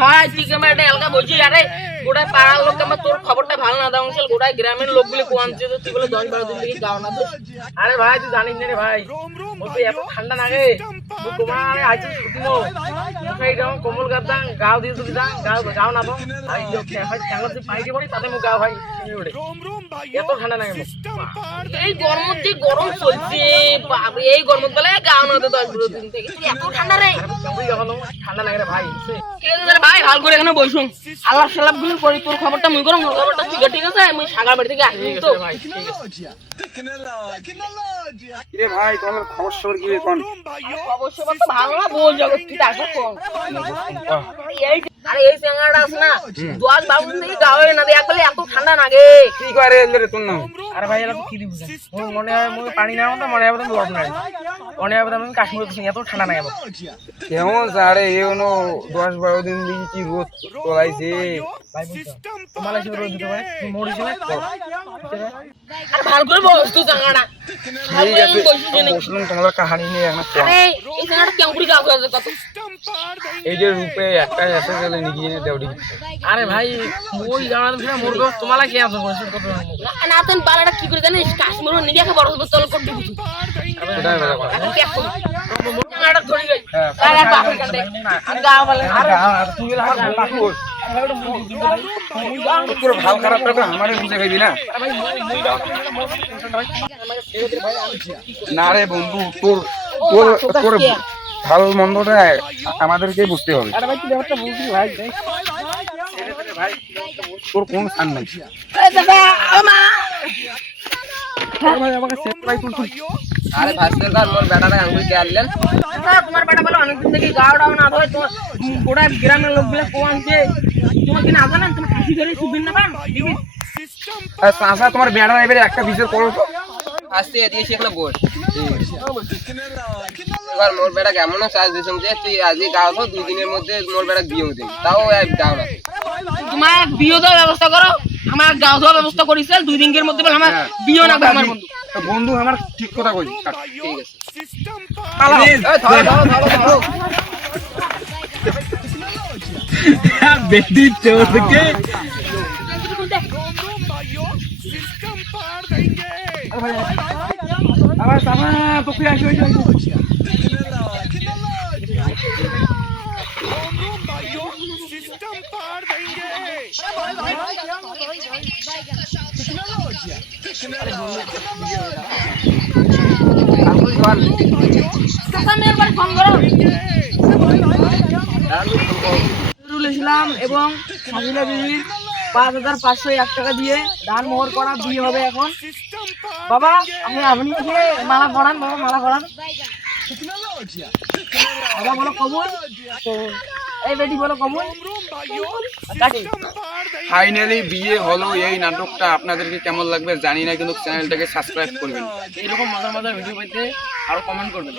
ভাই তুই কেমন একটা এলাকা বলছিস? আরে গোটায় পাড়ার লোক আমার তোর খবরটা ভালো না দাও অঞ্চল, গোটায় গ্রামের লোকগুলো কোয়াঞ্চে তুই বলে 10-12 দিন থেকে গাও না তো। আরে ভাই তুই জানিস না রে ভাই, বলতে এত ঠান্ডা লাগে তোমার আইছি ছুটি নো সেই গাও কম্বল গাদাং গাও দিয়ে তুই দাং গাও গাও না তো ভাই ভাই কেন তুই পাইকে পড়ি তাতে মু গাও ভাই ওড়ে এত ঠান্ডা লাগে এই গরম যে গরম চলছে বাবা, এই গরম বলে গাও না তো 10-12 দিন থেকে এত ঠান্ডা রে। তুই যখন ঠান্ডা লাগে রে ভাই। ঠিক আছে রে ভাই, ভালো করে এখানে বসুন, আল্লাহ সালাম গুলো করি, তোর খবরটা মুই করম, মোর খবরটা তুই ঠিক আছে, আমি সাগর বাড়ি থেকে আসি তো ভাই ঠিক আছে। রে ভাই তোমার খবর সবর কি কোন? অবশ্যই তো ভালো না বল জগৎ কি আসো কোন। এই আরে এই চেঙ্গাটা আছে না 10-12 দিন থেকে গাও না দে, একবারে এত ঠান্ডা লাগে। কি করে রে তোর নাম? আরে ভাই এলা তো কি দিবি মোর মনে হয় মই পানি না তো মনে হয় বরফ নাই, মনে হয় আমি কাশ্মীর গেছি এত ঠান্ডা নাই আমার। কেমন আরে এনো 10-12 দিন দিকে কি রোদ তোলাইছে ভাই বুঝছো তোমার এসে রোদ দিতে পারে তুমি মরিস না তো। আর ভালো করে বস তুই চেঙ্গাটা, ঠিক আছে বসলুম তোমার কাহিনী নিয়ে এখন। আরে এই চেঙ্গাটা কেমন করে গাও আছে কত। এই যে রূপে একটা এসে গেলে নিয়ে দেউডি। আরে ভাই ওই জানা দিছ না মোর গো তোমালা কি আছে বলছ কত না না তুই পালাটা কি করে জানিস, কাশ্মীর নিয়ে গিয়ে বড় তল করতে দিবি এটাই বলা কথা। এখন দেখ চেঙ্গাটা ধরে গই। হ্যাঁ আরে বাপরে কাটে আর গাও বলে আরে তুই আমার পাকু তোর ভাব খারাপ করে আমারে বুঝে খাইবি না। না রে বন্ধু তোর তোর তোর ভাল মন্দটা আমাদেরকে বুঝতে হবে। আরে ভাই তুই ব্যাপারটা বুঝবি ভাই। তোর কোন স্থান নাই? এই দাদা আমা ভাই আমাকে সেট ভাই তুই আরে ভাস্কর মোর বেটাটা আঙ্গুল কে আনলেন? তোমার বেটা বলো অনেকদিন থেকে গাও ডাও না ধরে, তোমার গোটা গ্রামের লোকগুলো কোয়াঞ্চে, তোমার কি না জানেন তুমি কাশি করে সুবিন না পান দিবি। চাচা তোমার বেটা এবারে একটা বিচার করো তো। আসতে দিয়েছি এখানে বস। এবার মোর বেটা কেমন চার্জ দিয়েছেন যে তুই আজকে গাও তো 2 দিনের মধ্যে মোর বেটা বিয়ে দিন, তাও গাও না। তোমার বিয়ে দেওয়ার ব্যবস্থা করো, আমার গাও দেওয়ার ব্যবস্থা করিস 2 দিনের মধ্যে বলে আমার বিয়ে না আমার বন্ধু। তো বন্ধু আমার ঠিক কথা কই। ঠিক আছে পালাও। বেটি চোদকে আবার সামা তো কি আসো ইসলাম এবং সাজিলা বিবির 5501 টাকা দিয়ে দান মোহর করা বিয়ে হবে এখন। বাবা আপনি যে মালা পরান, বাবা মালা পরান, বাবা বলো কবুল। তো এই বেটি বলো কবুল। কাটি ফাইনালি বিয়ে হলো। এই নাটকটা আপনাদেরকে কেমন লাগবে জানি না, কিন্তু চ্যানেলটাকে সাবস্ক্রাইব করবেন। এইরকম মজার মজার ভিডিও পেতে আরো কমেন্ট করবেন।